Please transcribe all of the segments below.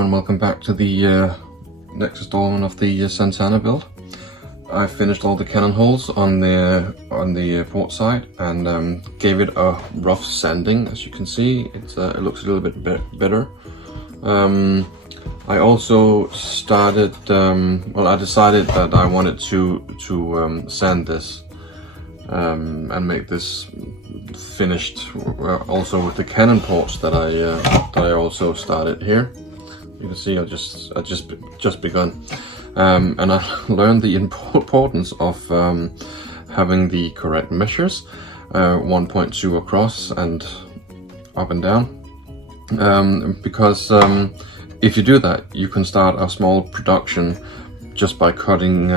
and welcome back to the next installment of the Santana build. I finished all the cannon holes on the port side and gave it a rough sanding. As you can see, it looks a little bit better. I also started. I decided that I wanted to sand this and make this finished. Also with the cannon ports that I also started here. You can see I just begun. And I learned the importance of having the correct measures, 1.2 across and up and down, because if you do that, you can start a small production just by cutting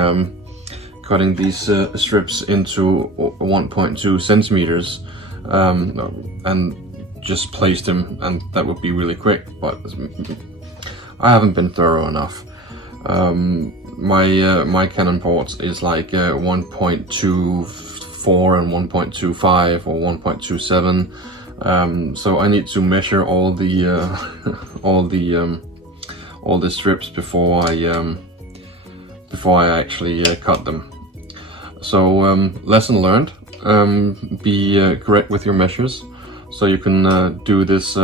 these strips into 1.2 centimeters and just place them, and that would be really quick. But I haven't been thorough enough. My cannon ports is like 1.24 and 1.25 or 1.27, so I need to measure all the strips before I actually cut them. So lesson learned: be correct with your measures, so you can do this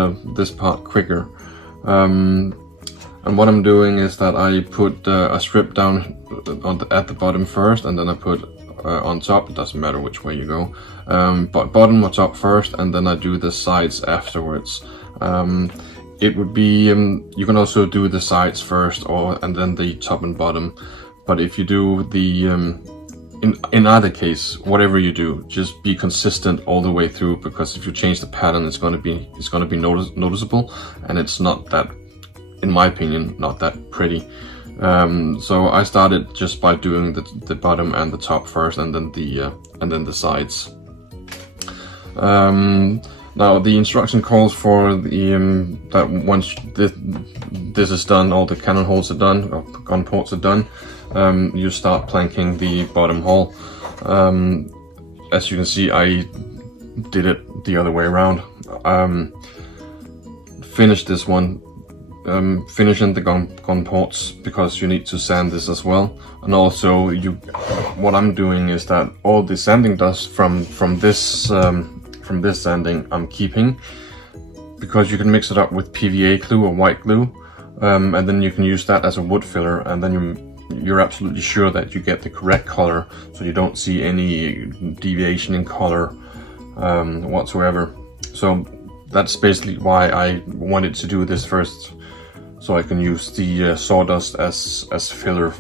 part quicker. And what I'm doing is that I put a strip down at the bottom first, and then I put on top. It doesn't matter which way you go, but bottom or top first, and then I do the sides afterwards. It would be you can also do the sides first, and then the top and bottom. But if you do the in either case, whatever you do, just be consistent all the way through, because if you change the pattern, it's going to be noticeable, and it's not that, in my opinion, not that pretty. So I started just by doing the bottom and the top first, and then the sides. Now the instruction calls for that once this is done, all the cannon holes are done, or gun ports are done, you start planking the bottom hole. As you can see, I did it the other way around. Finished this one. Finishing the gun ports, because you need to sand this as well. And also what I'm doing is that all the sanding dust from this sanding I'm keeping, because you can mix it up with PVA glue or white glue, and then you can use that as a wood filler, and then you're absolutely sure that you get the correct color, so you don't see any deviation in color whatsoever. So that's basically why I wanted to do this first, so I can use the sawdust as filler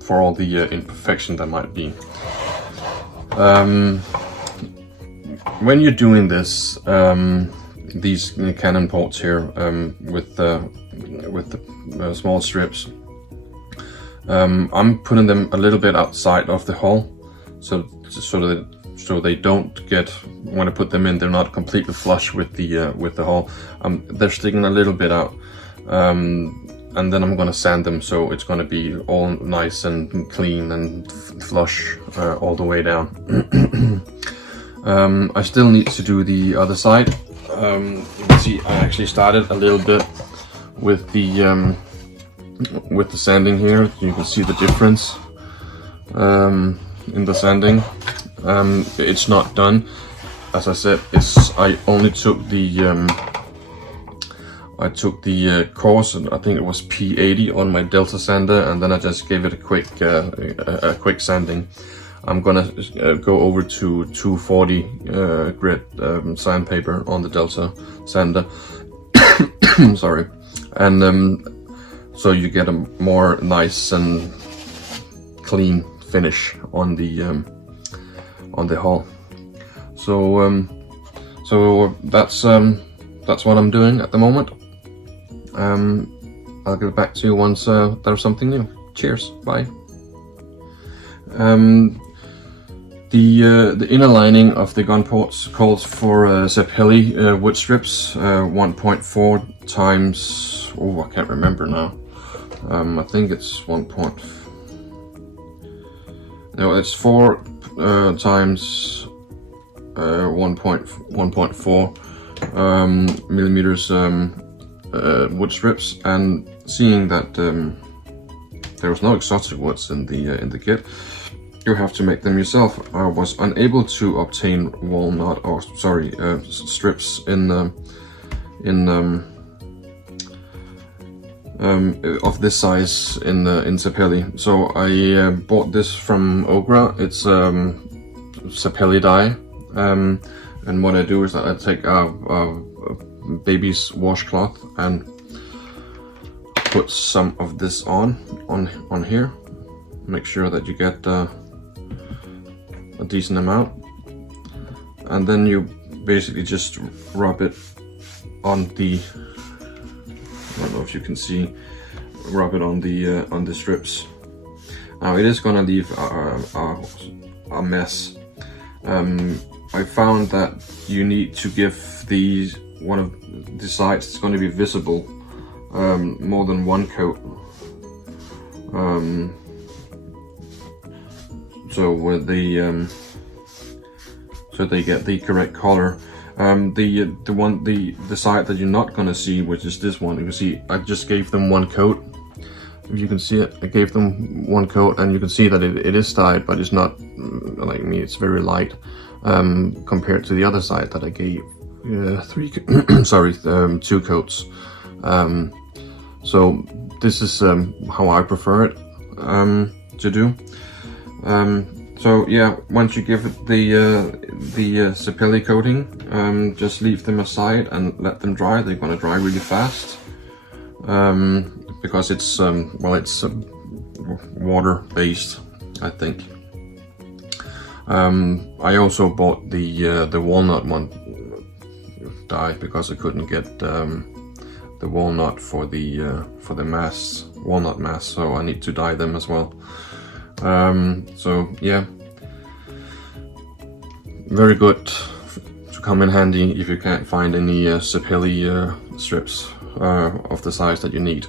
for all the imperfection that might be. When you're doing this, these cannon ports here with the small strips, I'm putting them a little bit outside of the hole, so they don't get, when I put them in, they're not completely flush with the hole. They're sticking a little bit out. And then I'm gonna sand them, so it's gonna be all nice and clean and flush all the way down. I still need to do the other side. You can see I actually started a little bit with the sanding here. You can see the difference in the sanding. It's not done. As I said, I only took the coarse, and I think it was P80 on my Delta sander, and then I just gave it a quick sanding. I'm gonna go over to 240 grit sandpaper on the Delta sander. Sorry, and so you get a more nice and clean finish on the hull. So that's what I'm doing at the moment. I'll get back to you once there's something new. Cheers, bye. The inner lining of the gun ports calls for Zeppeli wood strips, 1.4 times, oh, I can't remember now. I think it's it's 4 times 1.4 millimeters wood strips, and seeing that there was no exotic woods in the kit, you have to make them yourself. I was unable to obtain walnut, or sorry, strips of this size in sapelli. So I bought this from Occre. It's sapelli dye, and what I do is that I take a baby's washcloth and put some of this on here. Make sure that you get a decent amount, and then you basically just rub it on the, I don't know if you can see, rub it on the strips. Now it is gonna leave a mess. I found that you need to give one of the sides that's going to be visible more than one coat. So with so they get the correct color. The side that you're not gonna see, which is this one, you can see I just gave them one coat. If you can see it, I gave them one coat, and you can see that it is dyed, but it's not like me. It's very light compared to the other side that I gave two coats. So this is how I prefer it to do. So yeah, once you give it the sapelli coating, just leave them aside and let them dry. They're gonna dry really fast because it's it's water based, I think. I also bought the walnut one dye because I couldn't get the walnut for the mass, walnut mass, so I need to dye them as well. So yeah, very good to come in handy if you can't find any sapelli strips of the size that you need.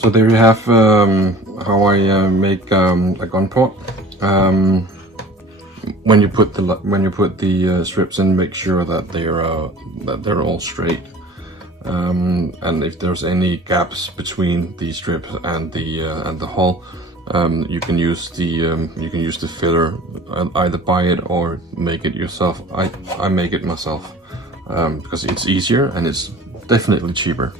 So there you have how I make a gun port. When you put the strips in, make sure that they're all straight. And if there's any gaps between the strip and the hull, you can use the filler, either buy it or make it yourself. I make it myself because it's easier and it's definitely cheaper,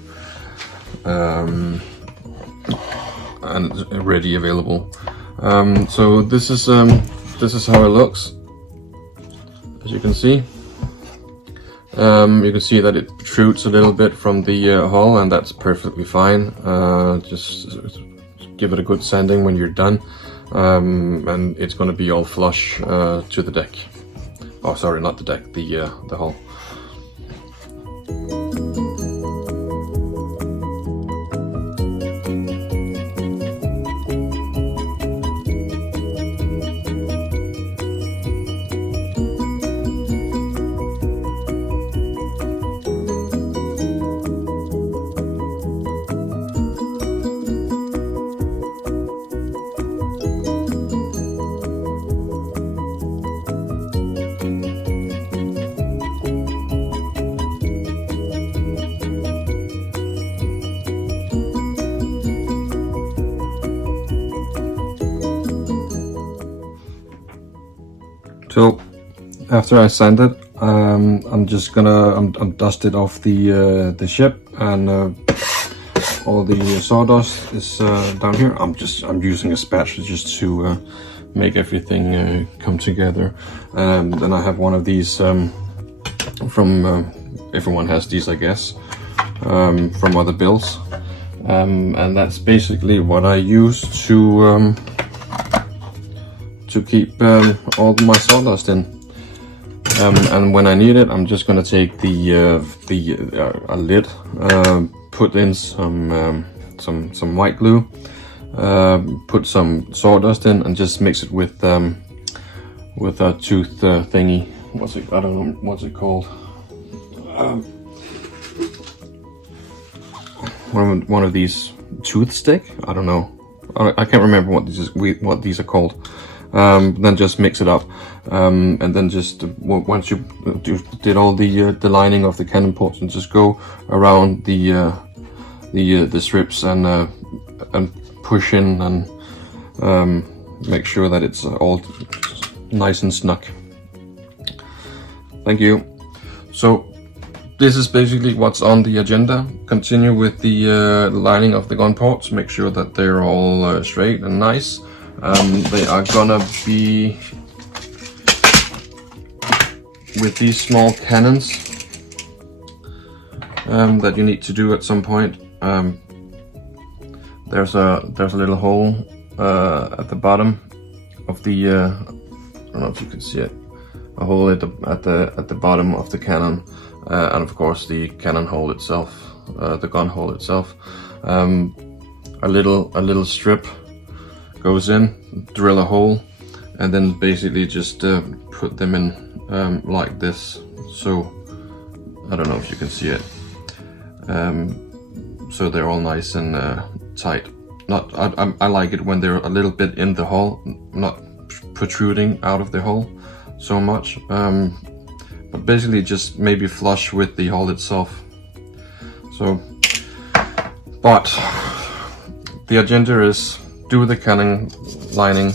and ready available. So this is how it looks. As you can see. You can see that it protrudes a little bit from the hull, and that's perfectly fine. Just give it a good sanding when you're done, and it's going to be all flush to the deck. Oh, sorry, not the deck, the hull. So after I sand it, I'm just gonna dust it off the ship, and all the sawdust is down here. I'm using a spatula just to make everything come together. Then I have one of these from everyone has these, I guess, from other builds, and that's basically what I use to keep all my sawdust in. And when I need it, I'm just gonna take a lid, put in some white glue, put some sawdust in, and just mix it with a tooth thingy. What's it? I don't know what's it called. One of these tooth stick. I don't know. I can't remember what these are called. Then just mix it up, and then just once you did all the lining of the cannon ports, and just go around the strips and push in and make sure that it's all nice and snug. Thank you. So this is basically what's on the agenda. Continue with the lining of the gun ports. Make sure that they're all straight and nice. They are gonna be with these small cannons that you need to do at some point. There's a little hole at the bottom of the I don't know if you can see it, a hole at the bottom of the cannon, and of course the cannon hole itself, the gun hole itself. A little strip goes in, drill a hole, and then basically just put them in like this. So I don't know if you can see it. So they're all nice and tight. I like it when they're a little bit in the hole, not protruding out of the hole so much. But basically just maybe flush with the hole itself. So, but the agenda is do the cannon lining.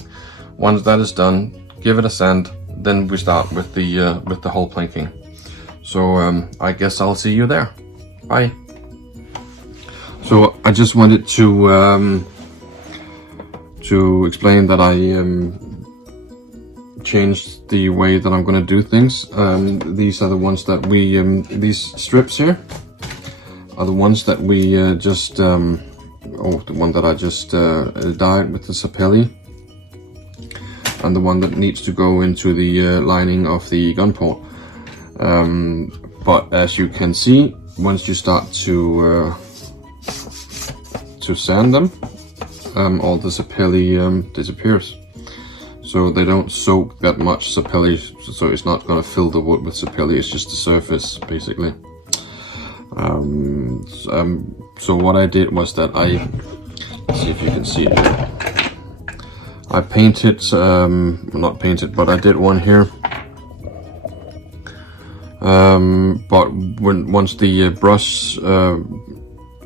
Once that is done, give it a sand. Then we start with the hull planking. So I guess I'll see you there. Bye. So I just wanted to explain that I changed the way that I'm going to do things. These are the ones that we these strips here are the ones that we the one that I just dyed with the sapelli, and the one that needs to go into the lining of the gun port. But as you can see, once you start to sand them, all the sapelli disappears. So they don't soak that much sapelli, so it's not going to fill the wood with sapelli. It's just the surface, basically. So what I did was that Let's see if you can see it here. I painted, not painted, but I did one here. But once the brush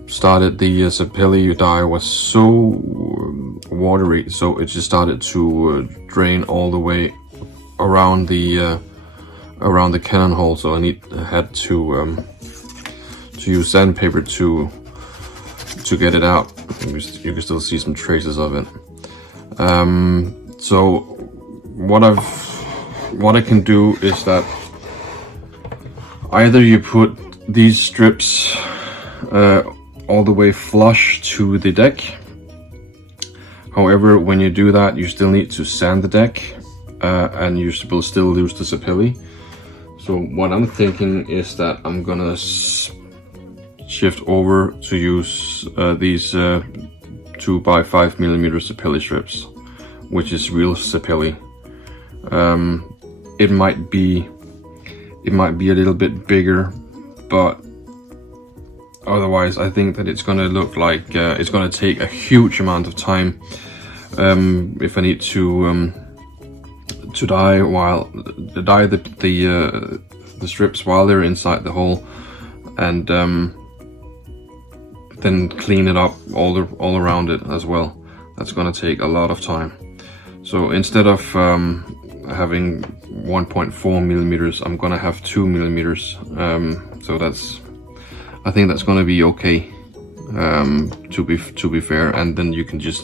started, the sapelli dye was so watery, so it just started to drain all the way around the cannon hole. So I had to use sandpaper to get it out. You can still see some traces of it. So what I can do is that either you put these strips all the way flush to the deck. However, when you do that, you still need to sand the deck, and you will still lose the sapelli. So what I'm thinking is that I'm gonna shift over to use these 2 by 5 millimeter sapelli strips, which is real sapelli. It might be a little bit bigger, but otherwise I think that it's gonna look like it's gonna take a huge amount of time if I need to dye the strips while they're inside the hole, and then clean it up all around it as well. That's gonna take a lot of time. So instead of having 1.4 millimeters, I'm gonna have 2 millimeters. So I think that's gonna be okay, to be fair, and then you can just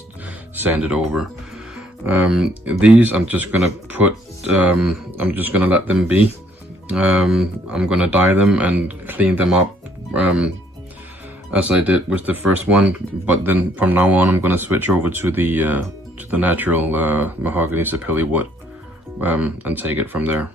sand it over. These I'm just gonna let them be. I'm gonna dye them and clean them up as I did with the first one, but then from now on I'm gonna switch over to the natural mahogany sapelli wood and take it from there.